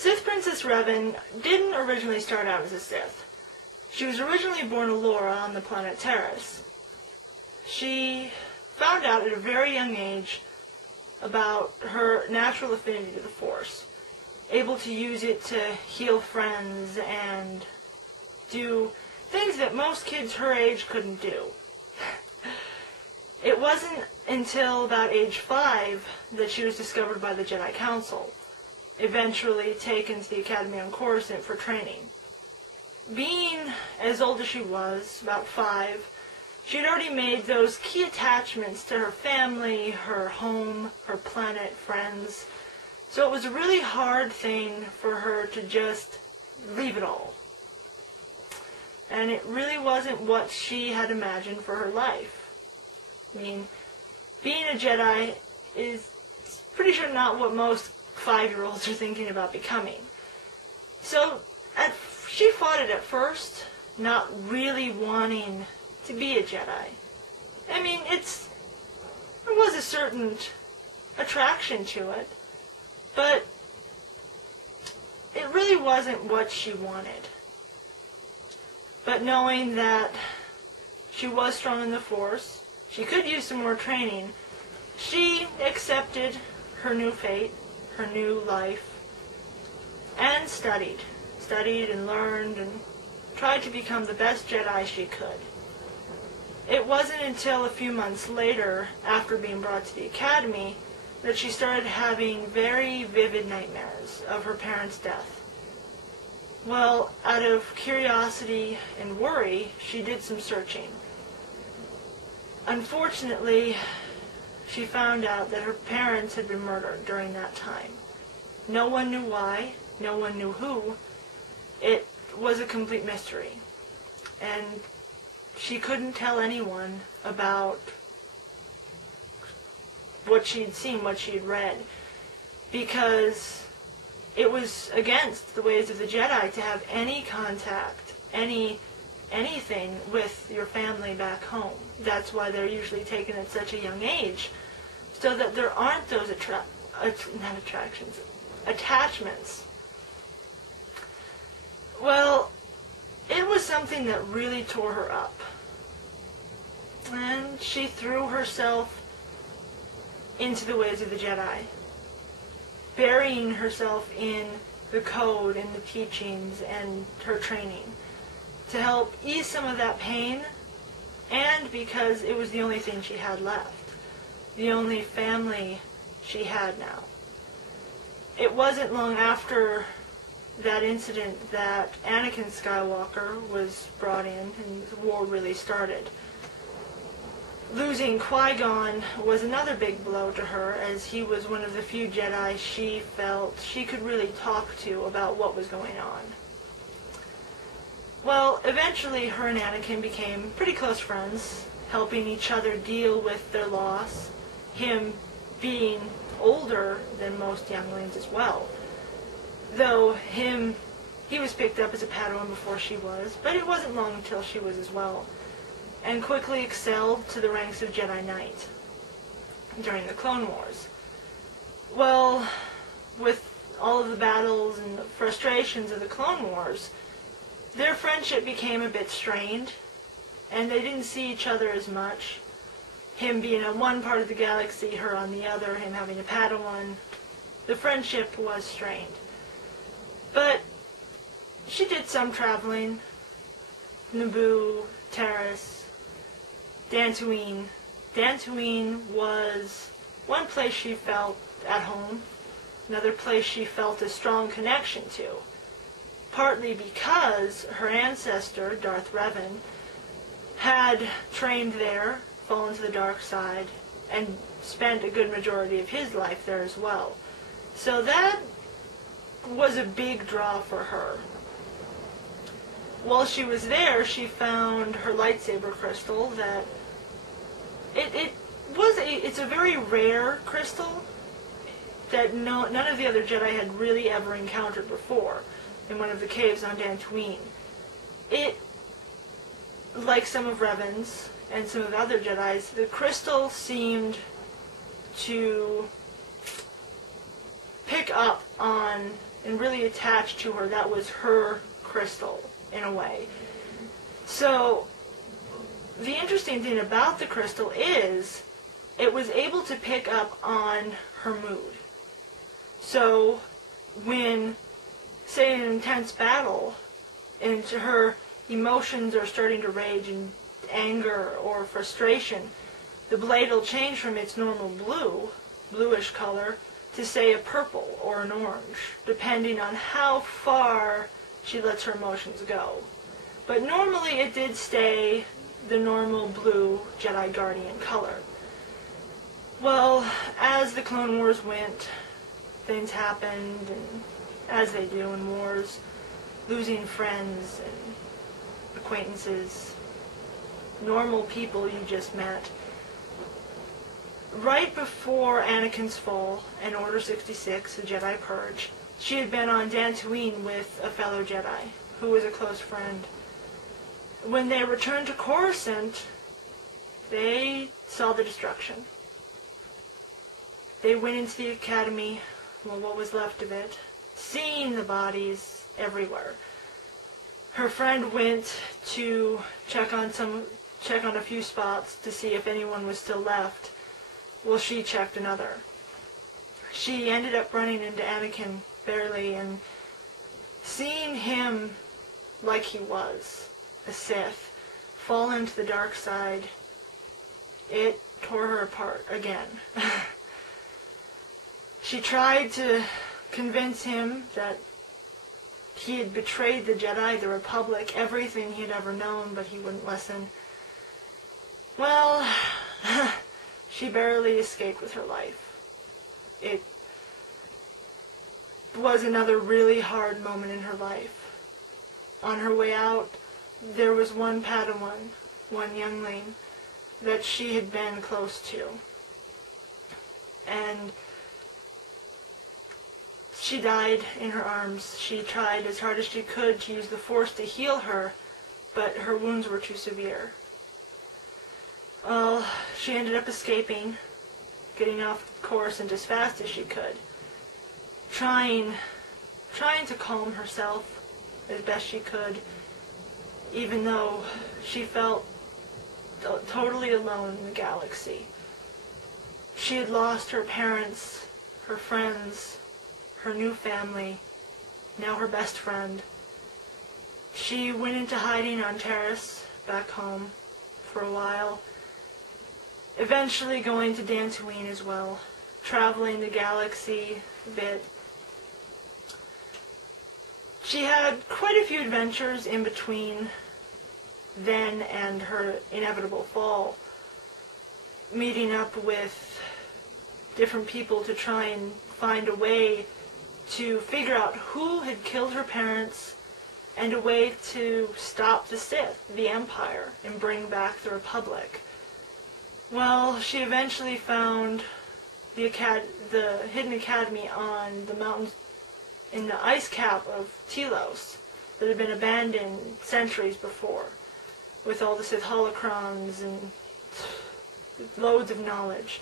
Sith Princess Revan didn't originally start out as a Sith. She was originally born Alora on the planet Terrace. She found out at a very young age about her natural affinity to the Force, able to use it to heal friends and do things that most kids her age couldn't do. It wasn't until about age 5 that she was discovered by the Jedi Council, eventually taken to the Academy on Coruscant for training. Being as old as she was, about 5, she had already made those key attachments to her family, her home, her planet, friends, so it was a really hard thing for her to just leave it all. And it really wasn't what she had imagined for her life. I mean, being a Jedi is pretty sure not what most 5-year-olds are thinking about becoming. So she fought it at first, not really wanting to be a Jedi. I mean, there was a certain attraction to it, but it really wasn't what she wanted. But knowing that she was strong in the Force, she could use some more training, she accepted her new fate, her new life, and studied and learned and tried to become the best Jedi she could. It wasn't until a few months later, after being brought to the Academy, that she started having very vivid nightmares of her parents' death. Well, out of curiosity and worry, she did some searching. Unfortunately, she found out that her parents had been murdered during that time. No one knew why, no one knew who. It was a complete mystery. And she couldn't tell anyone about what she had seen, what she had read, because it was against the ways of the Jedi to have any contact, anything with your family back home. That's why they're usually taken at such a young age, so that there aren't those attachments. Well, it was something that really tore her up. And she threw herself into the ways of the Jedi, burying herself in the code and the teachings and her training to help ease some of that pain, and because it was the only thing she had left, the only family she had now. It wasn't long after that incident that Anakin Skywalker was brought in and the war really started. Losing Qui-Gon was another big blow to her, as he was one of the few Jedi she felt she could really talk to about what was going on. Well, eventually her and Anakin became pretty close friends, helping each other deal with their loss, him being older than most younglings as well. Though he was picked up as a Padawan before she was, but it wasn't long until she was as well, and quickly excelled to the ranks of Jedi Knight during the Clone Wars. Well, with all of the battles and the frustrations of the Clone Wars, their friendship became a bit strained, and they didn't see each other as much. Him being on one part of the galaxy, her on the other, him having a Padawan, the friendship was strained. But she did some traveling. Naboo, Terrace, Dantooine. Dantooine was one place she felt at home, another place she felt a strong connection to, partly because her ancestor, Darth Revan, had trained there, fallen to the dark side, and spent a good majority of his life there as well. So that was a big draw for her. While she was there, she found her lightsaber crystal that it's a very rare crystal that none of the other Jedi had really ever encountered before in one of the caves on Dantooine. It, like some of Revan's and some of the other Jedi's, the crystal seemed to pick up on and really attached to her. That was her crystal, in a way. So, the interesting thing about the crystal is it was able to pick up on her mood. So, when, say, in an intense battle, and her emotions are starting to rage in anger or frustration, the blade will change from its normal bluish color, to say a purple or an orange, depending on how far she lets her emotions go. But normally it did stay the normal blue Jedi Guardian color. Well, as the Clone Wars went, things happened, and as they do in wars, losing friends and acquaintances, normal people you just met. Right before Anakin's fall and Order 66, the Jedi Purge, she had been on Dantooine with a fellow Jedi, who was a close friend. When they returned to Coruscant, they saw the destruction. They went into the Academy, well, what was left of it, seeing the bodies everywhere. Her friend went to check on a few spots to see if anyone was still left. Well, she checked another. She ended up running into Anakin barely, and seeing him like he was, a Sith, fall into the dark side, it tore her apart again. She tried to convince him that he had betrayed the Jedi, the Republic, everything he had ever known, but he wouldn't listen. Well, she barely escaped with her life. It was another really hard moment in her life. On her way out, there was one Padawan, one youngling, that she had been close to. And she died in her arms. She tried as hard as she could to use the Force to heal her, but her wounds were too severe. Well, she ended up escaping, getting off course and as fast as she could, trying to calm herself as best she could, even though she felt totally alone in the galaxy. She had lost her parents, her friends, her new family, now her best friend. She went into hiding on Terrace, back home, for a while, eventually going to Dantooine as well, traveling the galaxy a bit. She had quite a few adventures in between then and her inevitable fall, meeting up with different people to try and find a way to figure out who had killed her parents and a way to stop the Sith, the Empire, and bring back the Republic. Well, she eventually found the hidden academy on the mountains in the ice cap of Telos that had been abandoned centuries before, with all the Sith holocrons and loads of knowledge.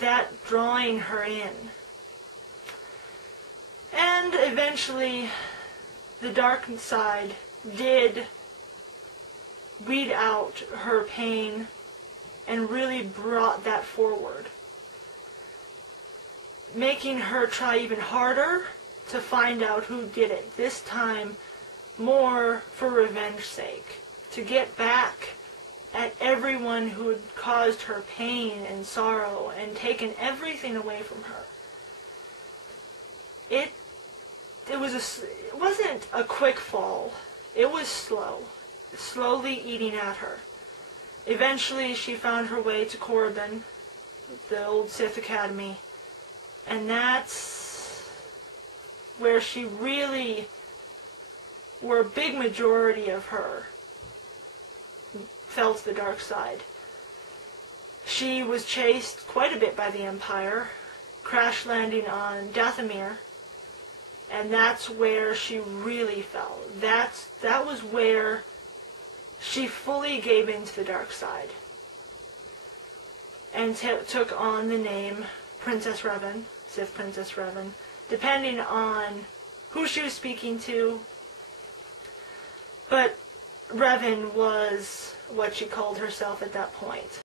That drawing her in. And eventually, the dark side did weed out her pain and really brought that forward, making her try even harder to find out who did it, this time more for revenge's sake, to get back at everyone who had caused her pain and sorrow and taken everything away from her. It wasn't a quick fall. It was slow, slowly eating at her. Eventually, she found her way to Korriban, the old Sith Academy, and that's where she really, where a big majority of her felt the dark side. She was chased quite a bit by the Empire, crash landing on Dathomir, and that's where she really fell. That was where she fully gave into the dark side and took on the name Princess Revan, Sith Princess Revan, depending on who she was speaking to. But Revan was what she called herself at that point.